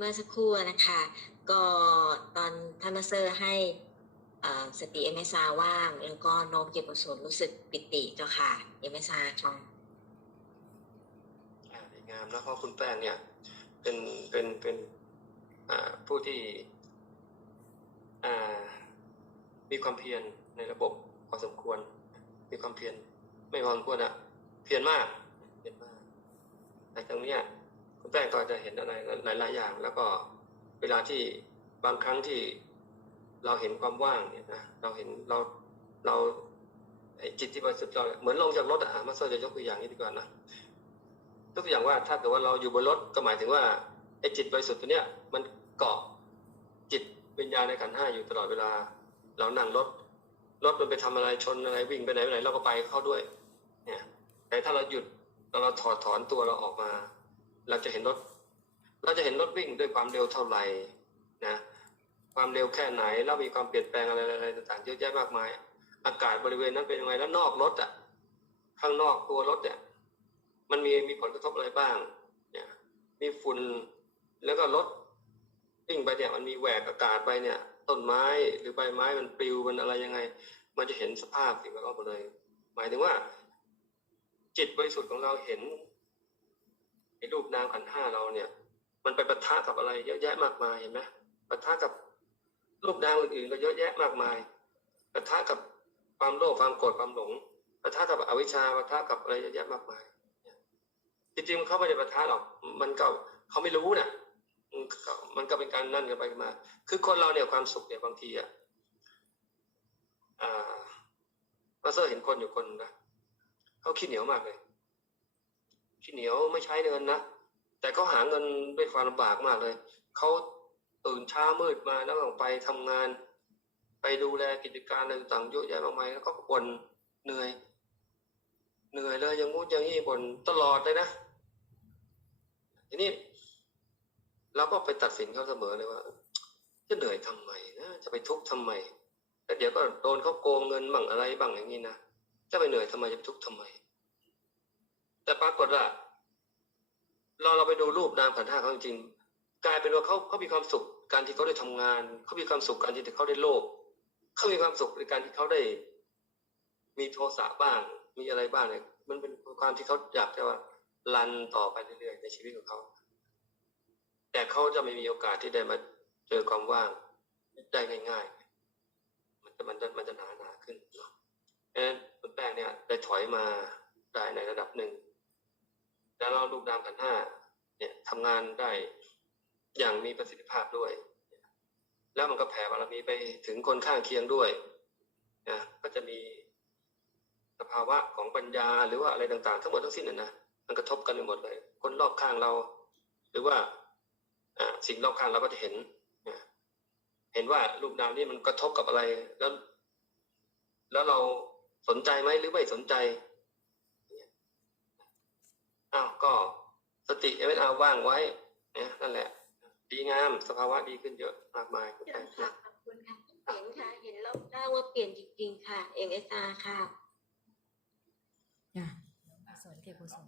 เมื่อสักครู่นะคะ ก็ตอนท่านมาสเตอร์ให้สติเอเมซาว่าง แล้วก็โน้มเก็บกุศลรู้สึกปิติเจ้าค่ะเอเมซาค่ะอ่าดีงามนะเพราะคุณแป้งเนี่ย เป็นเป็นเป็นผู้ที่มีความเพียรในระบบพอสมควร มีความเพียรไม่พอสมควรอะเพียรมากเพียรมากแต่ตรงเนี้ย แป้งก็จะเห็นอะไรหลาย ๆ อย่าง แล้วก็เวลาที่บางครั้งที่เราเห็นความว่างเนี่ยนะเราเห็นเราเราจิตที่บริสุทธิ์เราเหมือนลงจากรถอะมาโซจะยกตัวอย่างนี้ดีกว่านะยกตัวอย่างว่าถ้าเกิดว่าเราอยู่บนรถก็หมายถึงว่าไอ้จิตบริสุทธิ์ตัวเนี้ยมันเกาะจิตวิญญาณในขันห้าอยู่ตลอดเวลา เรานั่งรถรถมันไปทำอะไรชนอะไรวิ่งไปไหนไปไหนเราก็ไปเข้าด้วย เนี่ย แต่ถ้าเราหยุดเราถอดถอนตัวเราออกมา เราจะเห็นรถ เราจะเห็นรถวิ่งด้วยความเร็วเท่าไหร่นะ ความเร็วแค่ไหน แล้วมีความเปลี่ยนแปลงอะไรอะไรต่างๆเยอะแยะมากมาย อากาศบริเวณนั้นเป็นยังไงแล้วนอกรถอะข้างนอกตัวรถเนี่ยมันมีมีผลกระทบอะไรบ้างเนี่ยมีฝุ่นแล้วก็รถวิ่งไปเนี่ยมันมีแหวกอากาศไปเนี่ย ต้นไม้หรือใบไม้มันปลิวมันอะไรยังไง มันจะเห็นสภาพสิ่งแวดล้อมหมดเลย หมายถึงว่า จิตบริสุทธิ์ของเราเห็น ไอ้รูปนามขันห้าเราเนี่ย มันไปปะทะกับอะไร เยอะแยะมากมายเห็นไหมปะทะกับรูปนามอื่นๆก็เยอะแยะมากมายปะทะกับความโลภความโกรธความหลงปะทะกับอวิชชาปะทะกับอะไรเยอะแยะมากมายจริงๆมันเข้าไม่ได้ปะทะหรอกมันก็เขาไม่รู้นะ่ะมันก็เป็นการนั่นกันไปมา คือคนเราเนี่ยความสุขเนี่ยบางทีอะอ่ามาเซอร์เห็นคนอยู่คนนะเขาขี้เหนียวมากเลย ขี้เหนียวไม่ใช้เงินนะแต่เขาหาเงินด้วยความลำบากมากเลยเขาตื่นเช้ามืดมาแล้วก็ไปทำงาน ไปดูแลกิจการอะไรต่างๆเยอะแยะมากมายแล้วก็บ่นเหนื่อย เหนื่อยเลยยังงู้นย่างนี้บ่นตลอดเลยนะทีนี้เราก็ไปตัดสินเขาเสมอเลยว่าจะเหนื่อยทำไมนะจะไปทุกข์ทำไมแล้วเดี๋ยวก็โดนเขาโกงเงินบ้างอะไรบ้างอย่างนี้นะจะไปเหนื่อยทำไมจะไปทุกข์ทำไม แต่ปรากฏว่าเราเราไปดูรูปนามขันธ์ห้าเขาจริงๆกลายเป็นว่าเขาเขามีความสุขการที่เขาได้ทำงานเขามีความสุขการที่เขาได้โลภเขามีความสุขในการที่เขาได้ มีโทสะบ้าง มีอะไรบ้างเนี่ยมันเป็นความที่เขาอยากจะว่ารันต่อไปเรื่อยๆในชีวิตของเขาแต่เขาจะไม่มีโอกาสที่ได้มาเจอความว่างได้ง่ายๆ มันจะมันจะมันจะหนาหนาขึ้นเนาะเพราะฉะนั้นคุณแป้งเนี่ยได้ถอยมาได้ในระดับหนึ่ง แล้วเราลูกดามขันห้าเนี่ยทำงานได้อย่างมีประสิทธิภาพด้วย แล้วมันก็แผ่บารมีไปถึงคนข้างเคียงด้วยนะก็จะมีสภาวะของปัญญาหรือว่าอะไรต่างๆ ทั้งหมดทั้งสิ้นน่ะนะมันกระทบกันไปหมดเลย คนรอบข้างเรา หรือว่าสิ่งรอบข้างเราก็จะเห็นเห็นว่ารูปนามนี่มันกระทบกับอะไรแล้ว แล้วเราสนใจไหมหรือไม่สนใจ อ้าวก็สติเอเวนอาว่างไว้เนี่ยนั่นแหละ ดีงามสภาวะดีขึ้นเยอะมากมายคุณเห็แป้นงค่ะนะขอบคุณค่ะเห็นค่ะ เห็นแล้วได้ว่าเปลี่ยนจริงๆค่ะเอ็มเอสอาค่ะจ้ะกุศลเก็บกุศล